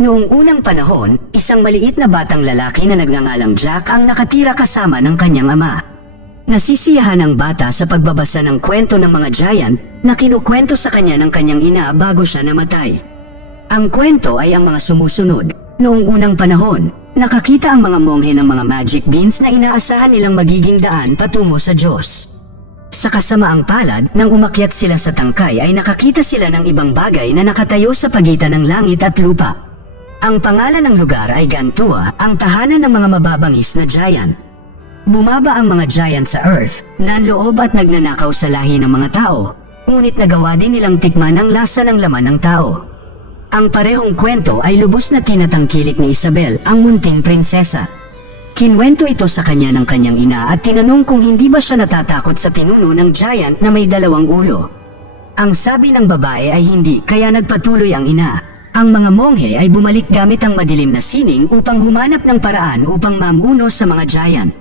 Noong unang panahon, isang maliit na batang lalaki na nagngangalang Jack ang nakatira kasama ng kanyang ama. Nasisiyahan ang bata sa pagbabasa ng kwento ng mga giant na kinukwento sa kanya ng kanyang ina bago siya namatay. Ang kwento ay ang mga sumusunod. Noong unang panahon, nakakita ang mga monghe ng mga magic beans na inaasahan nilang magiging daan patungo sa Diyos. Sa kasamaang palad, nang umakyat sila sa tangkay ay nakakita sila ng ibang bagay na nakatayo sa pagitan ng langit at lupa. Ang pangalan ng lugar ay Gantua, ang tahanan ng mga mababangis na giant. Bumaba ang mga giant sa Earth, nanloob at nagnanakaw sa lahi ng mga tao, ngunit nagawa din nilang tikman ang lasa ng laman ng tao. Ang parehong kwento ay lubos na tinatangkilik ni Isabel, ang munting prinsesa. Kinwento ito sa kanya ng kanyang ina at tinanong kung hindi ba siya natatakot sa pinuno ng giant na may 2 ulo. Ang sabi ng babae ay hindi, kaya nagpatuloy ang ina. Ang mga monghe ay bumalik gamit ang madilim na sining upang humanap ng paraan upang mamuno sa mga giant.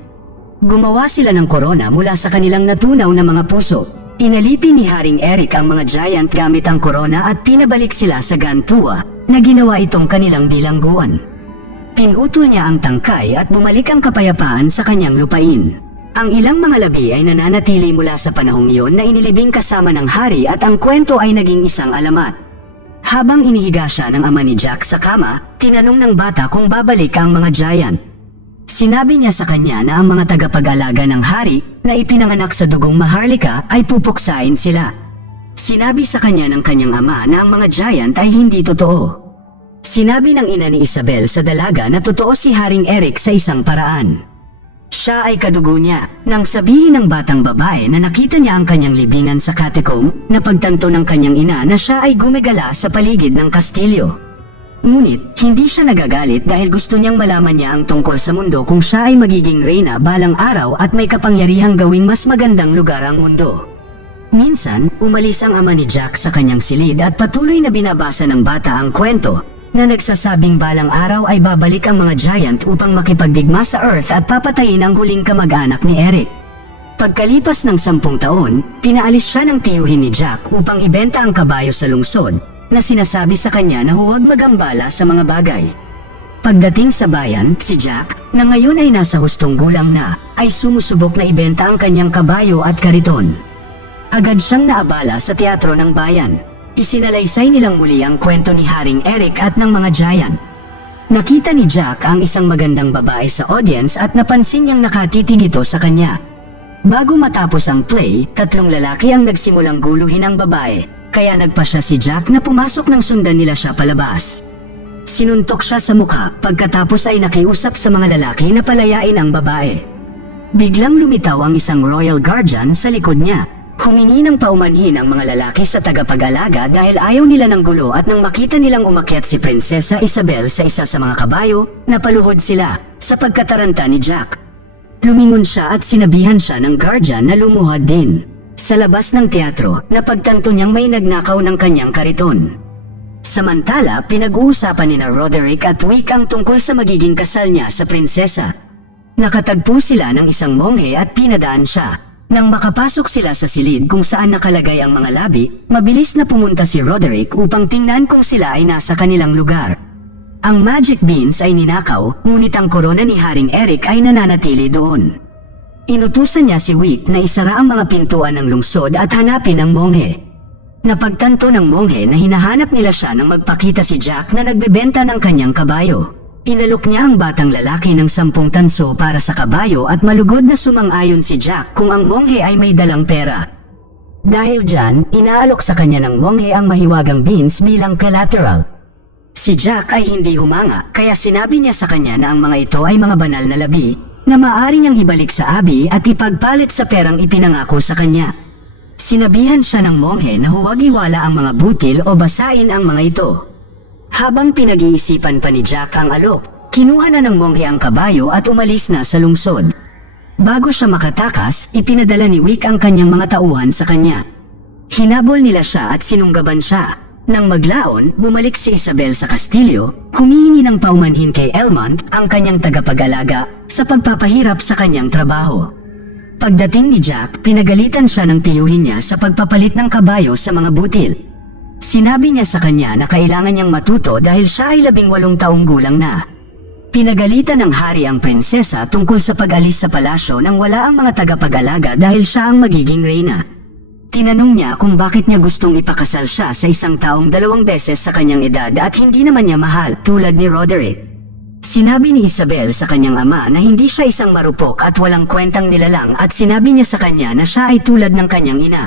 Gumawa sila ng korona mula sa kanilang natunaw na mga puso. Inalipin ni Haring Eric ang mga giant gamit ang korona at pinabalik sila sa Gantua na ginawa itong kanilang bilangguan. Pinutol niya ang tangkay at bumalik ang kapayapaan sa kanyang lupain. Ang ilang mga labi ay nananatili mula sa panahong iyon na inilibing kasama ng hari at ang kwento ay naging isang alamat. Habang inihiga siya ng ama ni Jack sa kama, tinanong ng bata kung babalik ang mga giant. Sinabi niya sa kanya na ang mga tagapag-alaga ng hari na ipinanganak sa dugong Maharlika ay pupuksain sila. Sinabi sa kanya ng kanyang ama na ang mga giant ay hindi totoo. Sinabi ng ina ni Isabel sa dalaga na totoo si Haring Eric sa isang paraan. Siya ay kadugo niya, nang sabihin ng batang babae na nakita niya ang kanyang libingan sa catacomb, na pagtanto ng kanyang ina na siya ay gumagala sa paligid ng kastilyo. Ngunit, hindi siya nagagalit dahil gusto niyang malaman niya ang tungkol sa mundo kung siya ay magiging reyna balang araw at may kapangyarihang gawing mas magandang lugar ang mundo. Minsan, umalis ang ama ni Jack sa kanyang silid at patuloy na binabasa ng bata ang kwento, na nagsasabing balang araw ay babalik ang mga giant upang makipagdigma sa Earth at papatayin ang huling kamag-anak ni Eric. Pagkalipas ng 10 taon, pinaalis siya ng tiyuhin ni Jack upang ibenta ang kabayo sa lungsod, na sinasabi sa kanya na huwag magambala sa mga bagay. Pagdating sa bayan, si Jack, na ngayon ay nasa hustong gulang na, ay sumusubok na ibenta ang kanyang kabayo at kariton. Agad siyang naabala sa teatro ng bayan. Isinalaysay nilang muli ang kwento ni Haring Eric at ng mga giant. Nakita ni Jack ang isang magandang babae sa audience at napansin niyang nakatitig ito sa kanya. Bago matapos ang play, 3 lalaki ang nagsimulang guluhin ang babae, kaya nagpasya si Jack na pumasok ng sundan nila siya palabas. Sinuntok siya sa mukha pagkatapos ay nakiusap sa mga lalaki na palayain ang babae. Biglang lumitaw ang isang royal guardian sa likod niya. Humingi ng paumanhin ang mga lalaki sa tagapag-alaga dahil ayaw nila ng gulo at nang makita nilang umakyat si Prinsesa Isabel sa isa sa mga kabayo, napaluhod sila sa pagkataranta ni Jack. Lumingon siya at sinabihan siya ng guardian na lumuhad din. Sa labas ng teatro, napagtanto niyang may nagnakaw ng kanyang kariton. Samantala, pinag-uusapan ni Roderick at Wick ang tungkol sa magiging kasal niya sa prinsesa. Nakatagpo sila ng isang monghe at pinadaan siya. Nang makapasok sila sa silid kung saan nakalagay ang mga labi, mabilis na pumunta si Roderick upang tingnan kung sila ay nasa kanilang lugar. Ang magic beans ay ninakaw, ngunit ang korona ni Haring Eric ay nananatili doon. Inutusan niya si Wick na isara ang mga pintuan ng lungsod at hanapin ang monghe. Napagtanto ng monghe na hinahanap nila siya nang magpakita si Jack na nagbebenta ng kanyang kabayo. Inalok niya ang batang lalaki ng 10 tanso para sa kabayo at malugod na sumang-ayon si Jack kung ang monghe ay may dalang pera. Dahil dyan, inaalok sa kanya ng monghe ang mahiwagang beans bilang collateral. Si Jack ay hindi humanga kaya sinabi niya sa kanya na ang mga ito ay mga banal na labi na maaari niyang ibalik sa abi at ipagpalit sa perang ipinangako sa kanya. Sinabihan siya ng monghe na huwag iwala ang mga butil o basain ang mga ito. Habang pinag-iisipan pa ni Jack ang alok, kinuha na ng monghe ang kabayo at umalis na sa lungsod. Bago siya makatakas, ipinadala ni Wick ang kanyang mga tauhan sa kanya. Hinabol nila siya at sinunggaban siya. Nang maglaon, bumalik si Isabel sa kastilyo, humihingi ng paumanhin kay Elmont, ang kanyang tagapag-alaga, sa pagpapahirap sa kanyang trabaho. Pagdating ni Jack, pinagalitan siya ng tiyuhin niya sa pagpapalit ng kabayo sa mga butil. Sinabi niya sa kanya na kailangan niyang matuto dahil siya ay 18 taong gulang na. Pinagalitan ng hari ang prinsesa tungkol sa pag-alis sa palasyo nang wala ang mga tagapag-alaga dahil siya ang magiging reyna. Tinanong niya kung bakit niya gustong ipakasal siya sa isang taong 2 beses sa kanyang edad at hindi naman niya mahal tulad ni Roderick. Sinabi ni Isabel sa kanyang ama na hindi siya isang marupok at walang kwentang nilalang at sinabi niya sa kanya na siya ay tulad ng kanyang ina.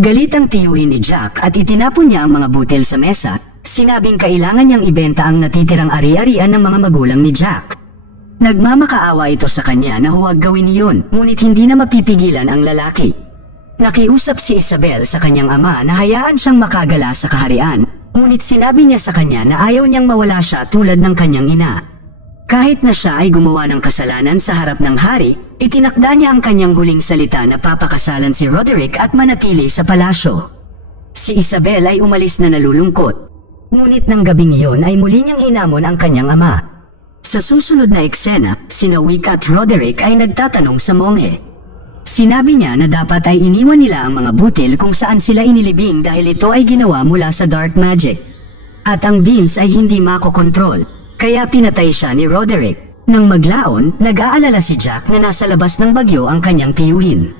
Galit ang tiyuhin ni Jack at itinapon niya ang mga butil sa mesa, sinabing kailangan niyang ibenta ang natitirang ari-arian ng mga magulang ni Jack. Nagmamakaawa ito sa kanya na huwag gawin iyon, ngunit hindi na mapipigilan ang lalaki. Nakiusap si Isabel sa kanyang ama na hayaan siyang makagala sa kaharian, ngunit sinabi niya sa kanya na ayaw niyang mawala siya tulad ng kanyang ina. Kahit na siya ay gumawa ng kasalanan sa harap ng hari, itinakda niya ang kanyang huling salita na papakasalan si Roderick at manatili sa palasyo. Si Isabel ay umalis na nalulungkot, ngunit ng gabing iyon ay muli niyang hinamon ang kanyang ama. Sa susunod na eksena, sina Wick at Roderick ay nagtatanong sa monge. Sinabi niya na dapat ay iniwan nila ang mga butil kung saan sila inilibing dahil ito ay ginawa mula sa dark magic. At ang beans ay hindi makokontrol, kaya pinatay siya ni Roderick. Nang maglaon, nag-aalala si Jack na nasa labas ng bagyo ang kanyang tiyuhin.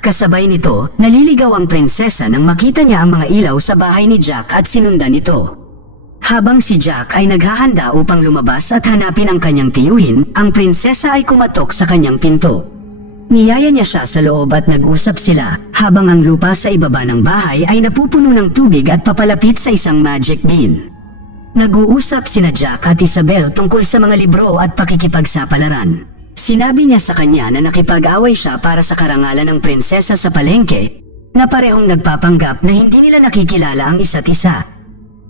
Kasabay nito, naliligaw ang prinsesa nang makita niya ang mga ilaw sa bahay ni Jack at sinundan ito. Habang si Jack ay naghahanda upang lumabas at hanapin ang kanyang tiyuhin, ang prinsesa ay kumatok sa kanyang pinto. Niyaya niya siya sa loob at nag-usap sila habang ang lupa sa ibaba ng bahay ay napupuno ng tubig at papalapit sa isang magic bean. Nag-uusap sina Jack at Isabel tungkol sa mga libro at pakikipagsapalaran. Sinabi niya sa kanya na nakipag-away siya para sa karangalan ng prinsesa sa palengke na parehong nagpapanggap na hindi nila nakikilala ang isa't isa.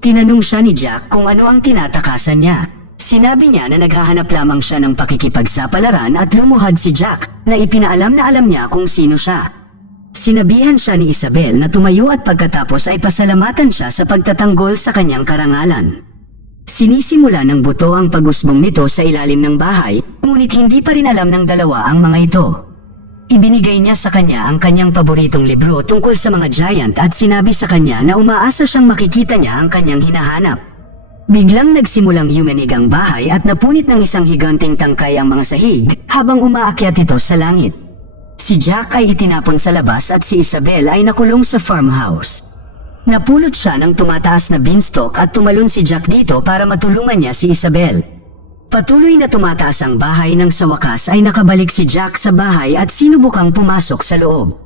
Tinanong siya ni Jack kung ano ang tinatakasan niya. Sinabi niya na naghahanap lamang siya ng pakikipagsapalaran at lumuhad si Jack na ipinaalam na alam niya kung sino siya. Sinabihan siya ni Isabel na tumayo at pagkatapos ay pasalamatan siya sa pagtatanggol sa kanyang karangalan. Sinisimula ng buto ang pag-usbong nito sa ilalim ng bahay, ngunit hindi pa rin alam ng dalawa ang mga ito. Ibinigay niya sa kanya ang kanyang paboritong libro tungkol sa mga giant at sinabi sa kanya na umaasa siyang makikita niya ang kanyang hinahanap. Biglang nagsimulang yumanig ang bahay at napunit ng isang higanting tangkay ang mga sahig habang umaakyat ito sa langit. Si Jack ay itinapon sa labas at si Isabel ay nakulong sa farmhouse. Napulot siya ng tumataas na beanstalk at tumalon si Jack dito para matulungan niya si Isabel. Patuloy na tumataas ang bahay nang sa wakas ay nakabalik si Jack sa bahay at sinubukang pumasok sa loob.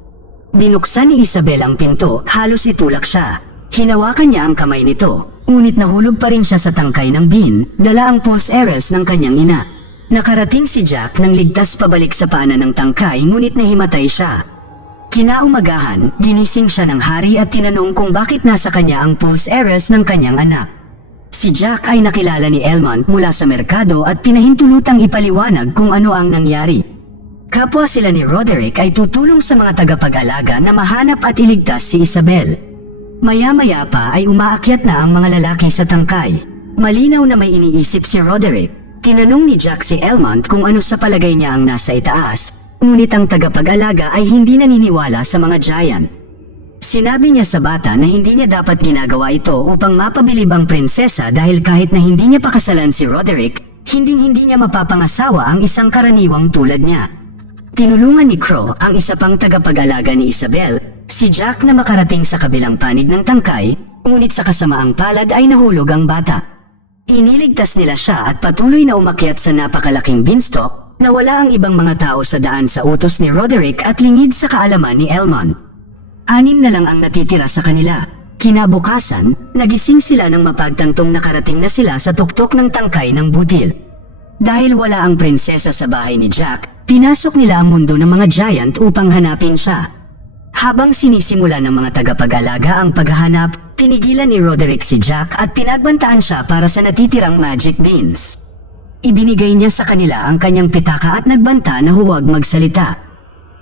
Binuksan ni Isabel ang pinto, halos itulak siya. Hinawakan niya ang kamay nito, ngunit nahulog pa rin siya sa tangkay ng bean, dala ang pulse arrows ng kanyang ina. Nakarating si Jack nang ligtas pabalik sa paanan ng tangkay ngunit nahimatay siya. Kinaumagahan, ginising siya ng hari at tinanong kung bakit nasa kanya ang pulse arrows ng kanyang anak. Si Jack ay nakilala ni Elmont mula sa merkado at pinahintulutang ipaliwanag kung ano ang nangyari. Kapwa sila ni Roderick ay tutulong sa mga tagapag-alaga na mahanap at iligtas si Isabel. Maya-maya pa ay umaakyat na ang mga lalaki sa tangkay. Malinaw na may iniisip si Roderick. Tinanong ni Jack si Elmont kung ano sa palagay niya ang nasa itaas, ngunit ang tagapag-alaga ay hindi naniniwala sa mga giant. Sinabi niya sa bata na hindi niya dapat ginagawa ito upang mapabilib ang prinsesa dahil kahit na hindi niya pakasalan si Roderick, hinding-hindi niya mapapangasawa ang isang karaniwang tulad niya. Tinulungan ni Crow, ang isa pang tagapag-alaga ni Isabel, si Jack na makarating sa kabilang panig ng tangkay, ngunit sa kasamaang palad ay nahulog ang bata. Iniligtas nila siya at patuloy na umakyat sa napakalaking beanstalk na wala ang ibang mga tao sa daan sa utos ni Roderick at lingid sa kaalaman ni Elmont. 6 na lang ang natitira sa kanila. Kinabukasan, nagising sila nang mapagtantong nakarating na sila sa tuktok ng tangkay ng budil. Dahil wala ang prinsesa sa bahay ni Jack, pinasok nila ang mundo ng mga giant upang hanapin siya. Habang sinisimula ng mga tagapag-alaga ang paghahanap, pinigilan ni Roderick si Jack at pinagbantaan siya para sa natitirang magic beans. Ibinigay niya sa kanila ang kanyang pitaka at nagbanta na huwag magsalita.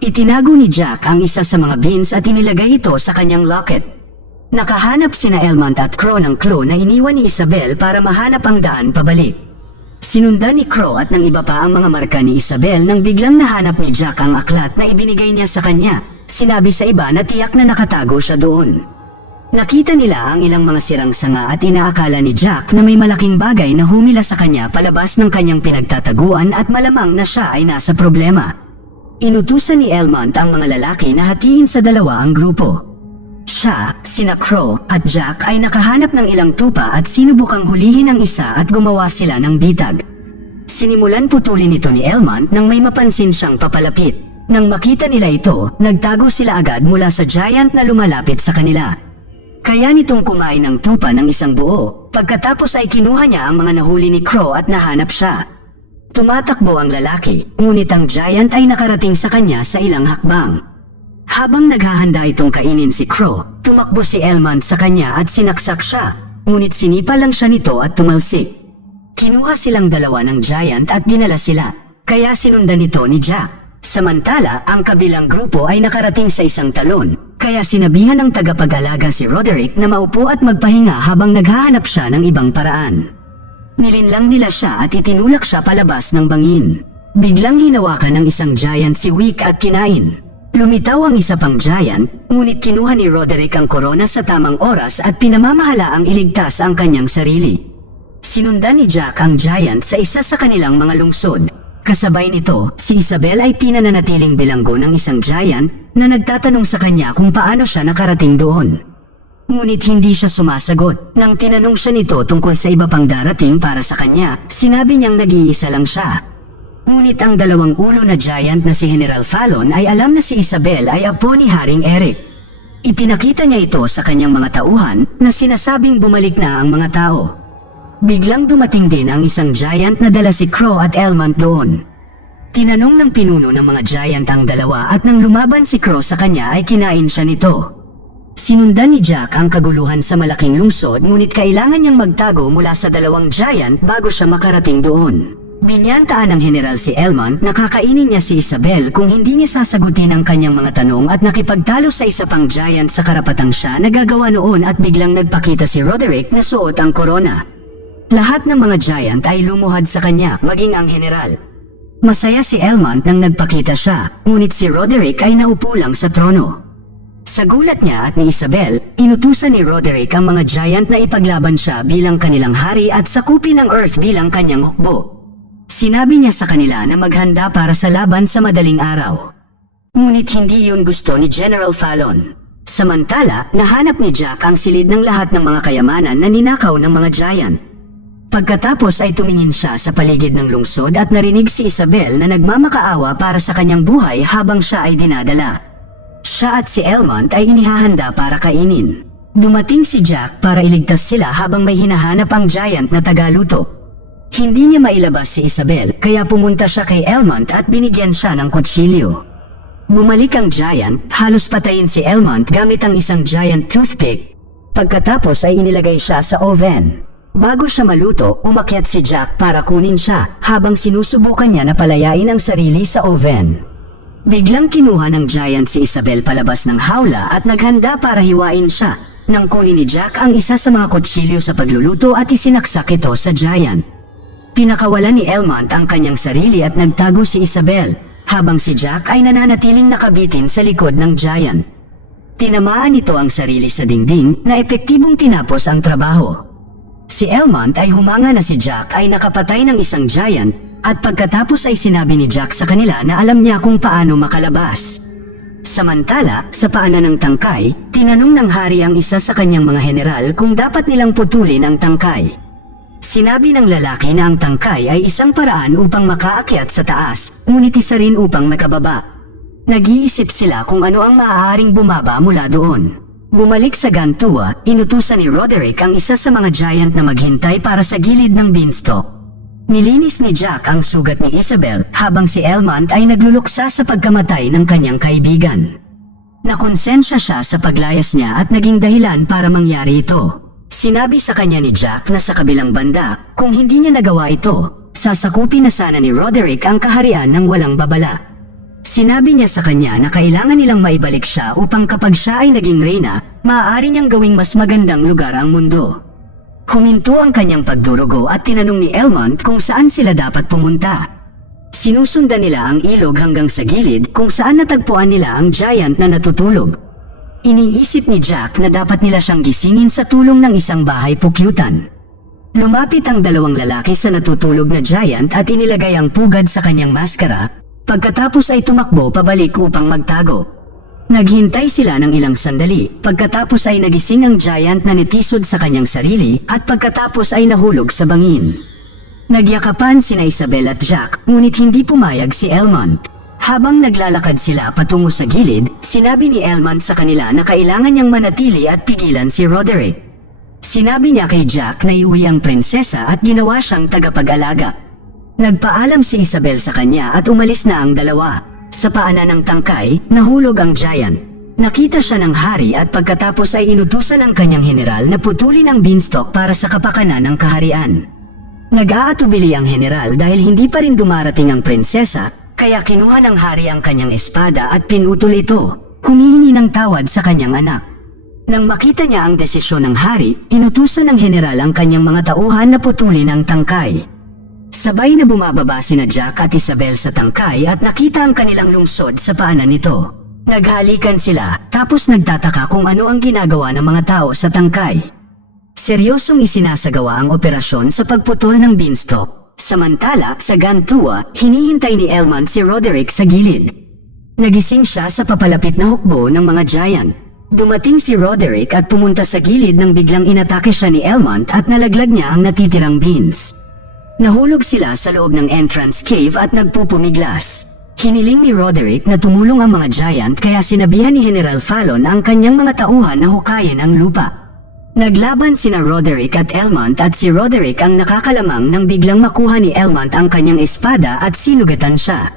Itinago ni Jack ang isa sa mga beans at inilagay ito sa kanyang locket. Nakahanap sina Elmont at Crow ng clue na iniwan ni Isabel para mahanap ang daan pabalik. Sinundan ni Crow at ng iba pa ang mga marka ni Isabel nang biglang nahanap ni Jack ang aklat na ibinigay niya sa kanya. Sinabi sa iba na tiyak na nakatago siya doon. Nakita nila ang ilang mga sirang sanga at inaakala ni Jack na may malaking bagay na humila sa kanya palabas ng kanyang pinagtataguan at malamang na siya ay nasa problema. Inutusan ni Elmont ang mga lalaki na hatiin sa dalawa ang grupo. Siya, sina Crow at Jack ay nakahanap ng ilang tupa at sinubukang hulihin ang isa at gumawa sila ng bitag. Sinimulan putulin ito ni Elmont nang may mapansin siyang papalapit. Nang makita nila ito, nagtago sila agad mula sa giant na lumalapit sa kanila. Kaya nitong kumain ng tupa ng isang buo, pagkatapos ay kinuha niya ang mga nahuli ni Crow at nahanap siya. Tumatakbo ang lalaki, ngunit ang giant ay nakarating sa kanya sa ilang hakbang. Habang naghahanda itong kainin si Crow, tumakbo si Elmont sa kanya at sinaksak siya, ngunit sinipa lang siya nito at tumalsik. Kinuha silang dalawa ng giant at dinala sila, kaya sinundan nito ni Jack. Samantala, ang kabilang grupo ay nakarating sa isang talon, kaya sinabihan ng tagapag-alaga si Roderick na maupo at magpahinga habang naghahanap siya ng ibang paraan. Nilinlang nila siya at itinulak siya palabas ng bangin. Biglang hinawakan ng isang giant si Wick at kinain. Lumitaw ang isa pang giant, ngunit kinuha ni Roderick ang korona sa tamang oras at pinamamahala ang iligtas ang kanyang sarili. Sinundan ni Jack ang giant sa isa sa kanilang mga lungsod. Kasabay nito, si Isabel ay pinananatiling bilanggo ng isang giant na nagtatanong sa kanya kung paano siya nakarating doon. Ngunit hindi siya sumasagot. Nang tinanong siya nito tungkol sa iba pang darating para sa kanya, sinabi niyang nag-iisa lang siya. Ngunit ang dalawang ulo na giant na si General Fallon ay alam na si Isabel ay apo ni Haring Eric. Ipinakita niya ito sa kanyang mga tauhan na sinasabing bumalik na ang mga tao. Biglang dumating din ang isang giant na dala si Crow at Elmont doon. Tinanong ng pinuno ng mga giant ang dalawa at nang lumaban si Crow sa kanya ay kinain siya nito. Sinundan ni Jack ang kaguluhan sa malaking lungsod ngunit kailangan niyang magtago mula sa dalawang giant bago siya makarating doon. Binyantaan ng general si Elmont na kakainin niya si Isabel kung hindi niya sasagutin ang kanyang mga tanong at nakipagtalo sa isa pang giant sa karapatang siya na gagawa noon at biglang nagpakita si Roderick na suot ang korona. Lahat ng mga giant ay lumuhad sa kanya, maging ang general. Masaya si Elmont nang nagpakita siya, ngunit si Roderick ay naupo lang sa trono. Sa gulat niya at ni Isabel, inutusan ni Roderick ang mga giant na ipaglaban siya bilang kanilang hari at sakupin ang Earth bilang kanyang hukbo. Sinabi niya sa kanila na maghanda para sa laban sa madaling araw. Ngunit hindi yun gusto ni General Fallon. Samantala, nahanap ni Jack ang silid ng lahat ng mga kayamanan na ninakaw ng mga giant. Pagkatapos ay tumingin siya sa paligid ng lungsod at narinig si Isabel na nagmamakaawa para sa kanyang buhay habang siya ay dinadala. Siya at si Elmont ay inihahanda para kainin. Dumating si Jack para iligtas sila habang may hinahanap ang giant na tagaluto. Hindi niya mailabas si Isabel kaya pumunta siya kay Elmont at binigyan siya ng kutsilyo. Bumalik ang giant, halos patayin si Elmont gamit ang isang giant toothpick. Pagkatapos ay inilagay siya sa oven. Bago siya maluto, umakyat si Jack para kunin siya habang sinusubukan niya na palayain ang sarili sa oven. Biglang kinuha ng giant si Isabel palabas ng hawla at naghanda para hiwain siya nang kunin ni Jack ang isa sa mga kutsilyo sa pagluluto at isinaksak ito sa giant. Pinakawalan ni Elmont ang kanyang sarili at nagtago si Isabel habang si Jack ay nananatiling nakabitin sa likod ng giant. Tinamaan nito ang sarili sa dingding na epektibong tinapos ang trabaho. Si Elmont ay humanga na si Jack ay nakapatay ng isang giant at pagkatapos ay sinabi ni Jack sa kanila na alam niya kung paano makalabas. Samantala, sa paanan ng tangkay, tinanong ng hari ang isa sa kanyang mga general kung dapat nilang putulin ang tangkay. Sinabi ng lalaki na ang tangkay ay isang paraan upang makaakyat sa taas, ngunit isa rin upang makababa. Nag-iisip sila kung ano ang maaaring bumaba mula doon. Bumalik sa Gantua, inutusan ni Roderick ang isa sa mga giant na maghintay para sa gilid ng beanstalk. Nilinis ni Jack ang sugat ni Isabel habang si Elmont ay nagluluksa sa pagkamatay ng kanyang kaibigan. Nakonsensya siya sa paglayas niya at naging dahilan para mangyari ito. Sinabi sa kanya ni Jack na sa kabilang banda, kung hindi niya nagawa ito, sasakupin na sana ni Roderick ang kaharian ng walang babala. Sinabi niya sa kanya na kailangan nilang maibalik siya upang kapag siya ay naging reyna, maaari niyang gawing mas magandang lugar ang mundo. Huminto ang kanyang pagdurugo at tinanong ni Elmont kung saan sila dapat pumunta. Sinusundan nila ang ilog hanggang sa gilid kung saan natagpuan nila ang giant na natutulog. Iniisip ni Jack na dapat nila siyang gisingin sa tulong ng isang bahay pukyutan. Lumapit ang dalawang lalaki sa natutulog na giant at inilagay ang pugad sa kanyang maskara, pagkatapos ay tumakbo pabalik upang magtago. Naghintay sila ng ilang sandali, pagkatapos ay nagising ang giant na nitisod sa kanyang sarili at pagkatapos ay nahulog sa bangin. Nagyakapan sina Isabel at Jack, ngunit hindi pumayag si Elmont. Habang naglalakad sila patungo sa gilid, sinabi ni Elmont sa kanila na kailangan niyang manatili at pigilan si Roderick. Sinabi niya kay Jack na iuwi ang prinsesa at ginawa siyang tagapag-alaga. Nagpaalam si Isabel sa kanya at umalis na ang dalawa. Sa paanan ng tangkay, nahulog ang giant. Nakita siya ng hari at pagkatapos ay inutusan ng kanyang general na putulin ang beanstalk para sa kapakanan ng kaharian. Nag-aatubili ang general dahil hindi pa rin dumarating ang prinsesa, kaya kinuha ng hari ang kanyang espada at pinutol ito, humihingi ng tawad sa kanyang anak. Nang makita niya ang desisyon ng hari, inutusan ng general ang kanyang mga tauhan na putulin ang tangkay. Sabay na bumababa sina Jack at Isabel sa tangkay at nakita ang kanilang lungsod sa paanan nito. Naghalikan sila, tapos nagtataka kung ano ang ginagawa ng mga tao sa tangkay. Seryosong isinasagawa ang operasyon sa pagputol ng beanstalk. Samantala, sa Gantua, hinihintay ni Elmont si Roderick sa gilid. Nagising siya sa papalapit na hukbo ng mga giant. Dumating si Roderick at pumunta sa gilid nang biglang inatake siya ni Elmont at nalaglag niya ang natitirang beans. Nahulog sila sa loob ng entrance cave at nagpupumiglas. Hiniling ni Roderick na tumulong ang mga giant kaya sinabihan ni General Fallon ang kanyang mga tauhan na hukayin ang lupa. Naglaban sina Roderick at Elmont at si Roderick ang nakakalamang nang biglang makuha ni Elmont ang kanyang espada at sinugatan siya.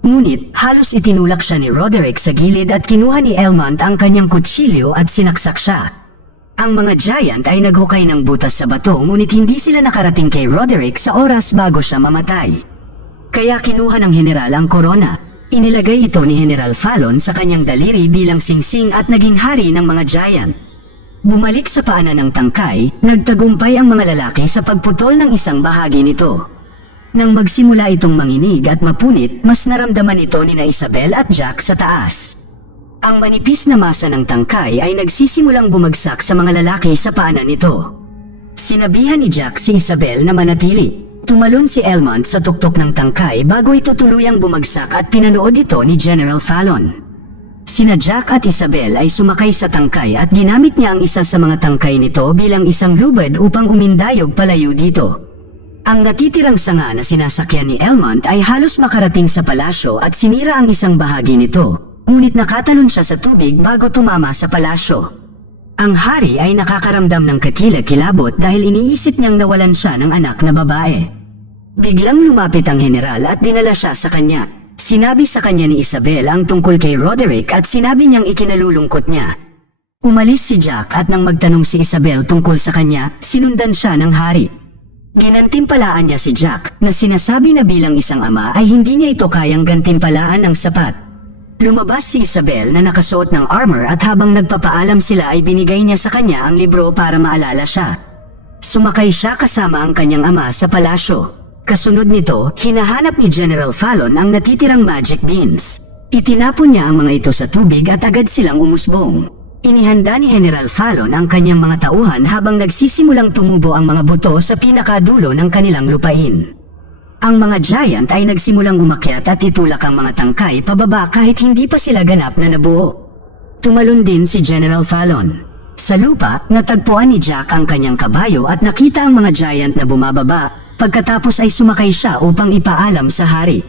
Ngunit halos itinulak siya ni Roderick sa gilid at kinuha ni Elmont ang kanyang kutsilyo at sinaksak siya. Ang mga giant ay naghukay ng butas sa bato ngunit hindi sila nakarating kay Roderick sa oras bago siya mamatay. Kaya kinuha ng general ang korona. Inilagay ito ni General Fallon sa kanyang daliri bilang singsing at naging hari ng mga giant. Bumalik sa paanan ng tangkay, nagtagumpay ang mga lalaki sa pagputol ng isang bahagi nito. Nang magsimula itong manginig at mapunit, mas naramdaman ito ni Isabel at Jack sa taas. Ang manipis na masa ng tangkay ay nagsisimulang bumagsak sa mga lalaki sa paanan nito. Sinabihan ni Jack si Isabel na manatili. Tumalon si Elmont sa tuktok ng tangkay bago ito tuluyang bumagsak at pinanood ito ni General Fallon. Sina Jack at Isabel ay sumakay sa tangkay at ginamit niya ang isa sa mga tangkay nito bilang isang lubad upang umindayog palayo dito. Ang natitirang sanga na sinasakyan ni Elmont ay halos makarating sa palasyo at sinira ang isang bahagi nito, ngunit nakatalon siya sa tubig bago tumama sa palasyo. Ang hari ay nakakaramdam ng kakilakilabot dahil iniisip niyang nawalan siya ng anak na babae. Biglang lumapit ang general at dinala siya sa kanya. Sinabi sa kanya ni Isabel ang tungkol kay Roderick at sinabi niyang ikinalulungkot niya. Umalis si Jack at nang magtanong si Isabel tungkol sa kanya, sinundan siya ng hari. Ginantimpalaan niya si Jack na sinasabi na bilang isang ama ay hindi niya ito kayang gantimpalaan ng sapat. Lumabas si Isabel na nakasuot ng armor at habang nagpapaalam sila ay binigay niya sa kanya ang libro para maalala siya. Sumakay siya kasama ang kanyang ama sa palasyo. Kasunod nito, hinahanap ni General Fallon ang natitirang magic beans. Itinapon niya ang mga ito sa tubig at agad silang umusbong. Inihanda ni General Fallon ang kanyang mga tauhan habang nagsisimulang tumubo ang mga buto sa pinakadulo ng kanilang lupain. Ang mga giant ay nagsimulang umakyat at itulak ang mga tangkay pababa kahit hindi pa sila ganap na nabuo. Tumalon din si General Fallon. Sa lupa, natagpuan ni Jack ang kanyang kabayo at nakita ang mga giant na bumababa. Pagkatapos ay sumakay siya upang ipaalam sa hari.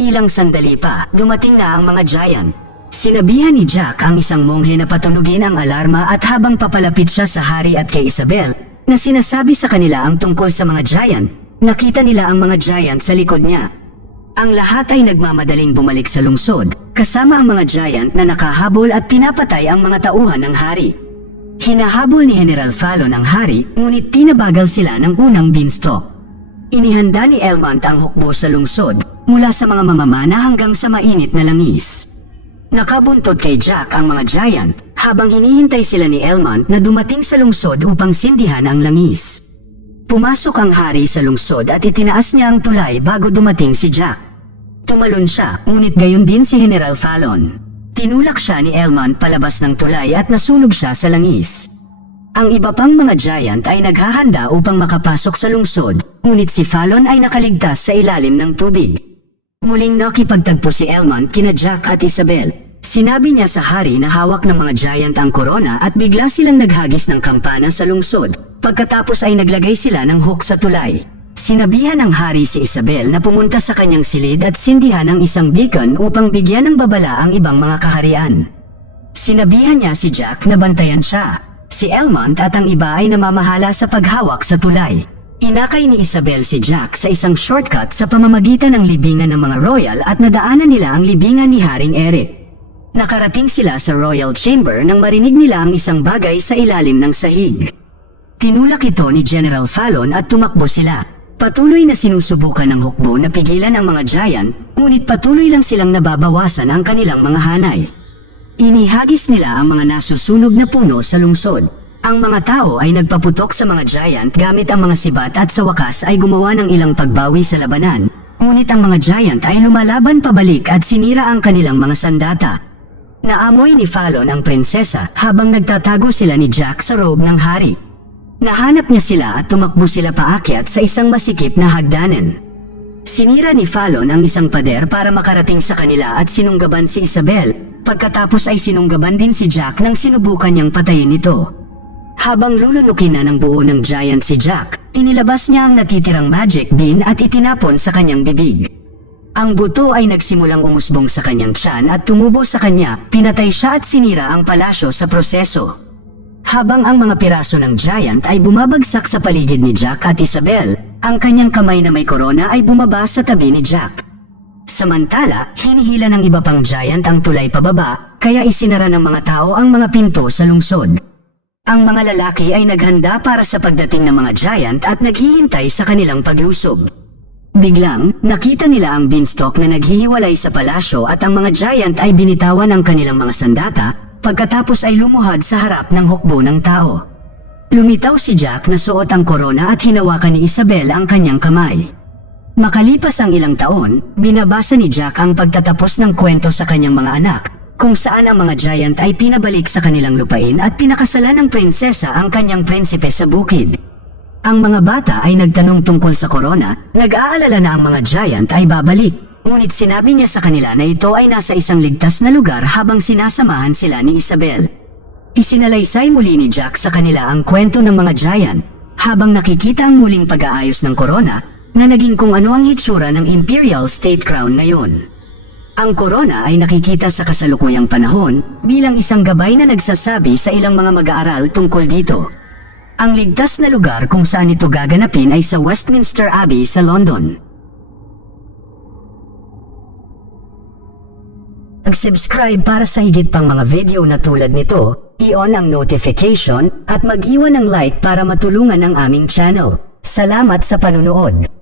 Ilang sandali pa, dumating na ang mga giant. Sinabihan ni Jack ang isang monghe na patunugin ang alarma at habang papalapit siya sa hari at kay Isabel, na sinasabi sa kanila ang tungkol sa mga giant, nakita nila ang mga giant sa likod niya. Ang lahat ay nagmamadaling bumalik sa lungsod, kasama ang mga giant na nakahabol at pinapatay ang mga tauhan ng hari. Hinahabol ni General Fallon ang hari, ngunit pinabagal sila ng unang beanstalk. Inihanda ni Elmont ang hukbo sa lungsod, mula sa mga mamamana hanggang sa mainit na langis. Nakabuntot kay Jack ang mga giant, habang hinihintay sila ni Elmont na dumating sa lungsod upang sindihan ang langis. Pumasok ang hari sa lungsod at itinaas niya ang tulay bago dumating si Jack. Tumalon siya, ngunit gayon din si General Fallon. Tinulak siya ni Elmont palabas ng tulay at nasunog siya sa langis. Ang iba pang mga giant ay naghahanda upang makapasok sa lungsod, ngunit si Fallon ay nakaligtas sa ilalim ng tubig. Muling nakipagtagpo si Elmont kina Jack at Isabel. Sinabi niya sa hari na hawak ng mga giant ang korona at bigla silang naghagis ng kampana sa lungsod. Pagkatapos ay naglagay sila ng hook sa tulay. Sinabihan ng hari si Isabel na pumunta sa kanyang silid at sindihan ang isang beacon upang bigyan ng babala ang ibang mga kaharian. Sinabihan niya si Jack na bantayan siya. Si Elmont at ang iba ay namamahala sa paghawak sa tulay. Inakay ni Isabel si Jack sa isang shortcut sa pamamagitan ng libingan ng mga royal at nadaanan nila ang libingan ni Haring Eric. Nakarating sila sa royal chamber nang marinig nila ang isang bagay sa ilalim ng sahig. Tinulak ito ni General Fallon at tumakbo sila. Patuloy na sinusubukan ng hukbo na pigilan ang mga giant, ngunit patuloy lang silang nababawasan ang kanilang mga hanay. Inihagis nila ang mga nasusunog na puno sa lungsod. Ang mga tao ay nagpaputok sa mga giant gamit ang mga sibat at sa wakas ay gumawa ng ilang pagbawi sa labanan. Ngunit ang mga giant ay lumalaban pabalik at sinira ang kanilang mga sandata. Naamoy ni Fallon ang prinsesa habang nagtatago sila ni Jack sa robe ng hari. Nahanap niya sila at tumakbo sila paakyat sa isang masikip na hagdanan. Sinira ni Fallon ang isang pader para makarating sa kanila at sinunggaban si Isabel. Pagkatapos ay sinunggaban din si Jack nang sinubukan niyang patayin ito. Habang lulunukin na ng buo ng giant si Jack, inilabas niya ang natitirang magic bean at itinapon sa kanyang bibig. Ang buto ay nagsimulang umusbong sa kanyang tiyan at tumubo sa kanya, pinatay siya at sinira ang palasyo sa proseso. Habang ang mga piraso ng giant ay bumabagsak sa paligid ni Jack at Isabel, ang kanyang kamay na may korona ay bumaba sa tabi ni Jack. Samantala, hinihila ng iba pang giant ang tulay pababa, kaya isinara ng mga tao ang mga pinto sa lungsod. Ang mga lalaki ay naghanda para sa pagdating ng mga giant at naghihintay sa kanilang paglusob. Biglang, nakita nila ang beanstalk na naghihiwalay sa palasyo at ang mga giant ay binitawan ang kanilang mga sandata, pagkatapos ay lumuhad sa harap ng hukbo ng tao. Lumitaw si Jack na suot ang korona at hinawakan ni Isabel ang kanyang kamay. Makalipas ang ilang taon, binabasa ni Jack ang pagtatapos ng kwento sa kanyang mga anak, kung saan ang mga giant ay pinabalik sa kanilang lupain at pinakasalan ng prinsesa ang kanyang prinsipe sa bukid. Ang mga bata ay nagtanong tungkol sa korona, nag-aalala na ang mga giant ay babalik, ngunit sinabi niya sa kanila na ito ay nasa isang ligtas na lugar habang sinasamahan sila ni Isabel. Isinalaysay muli ni Jack sa kanila ang kwento ng mga giant, habang nakikita ang muling pag-aayos ng korona, na naging kung ano ang hitsura ng Imperial State Crown ngayon. Ang korona ay nakikita sa kasalukuyang panahon bilang isang gabay na nagsasabi sa ilang mga mag-aaral tungkol dito. Ang ligtas na lugar kung saan ito gaganapin ay sa Westminster Abbey sa London. Mag-subscribe para sa higit pang mga video na tulad nito, i-on ang notification at mag-iwan ng like para matulungan ang aming channel. Salamat sa panunood!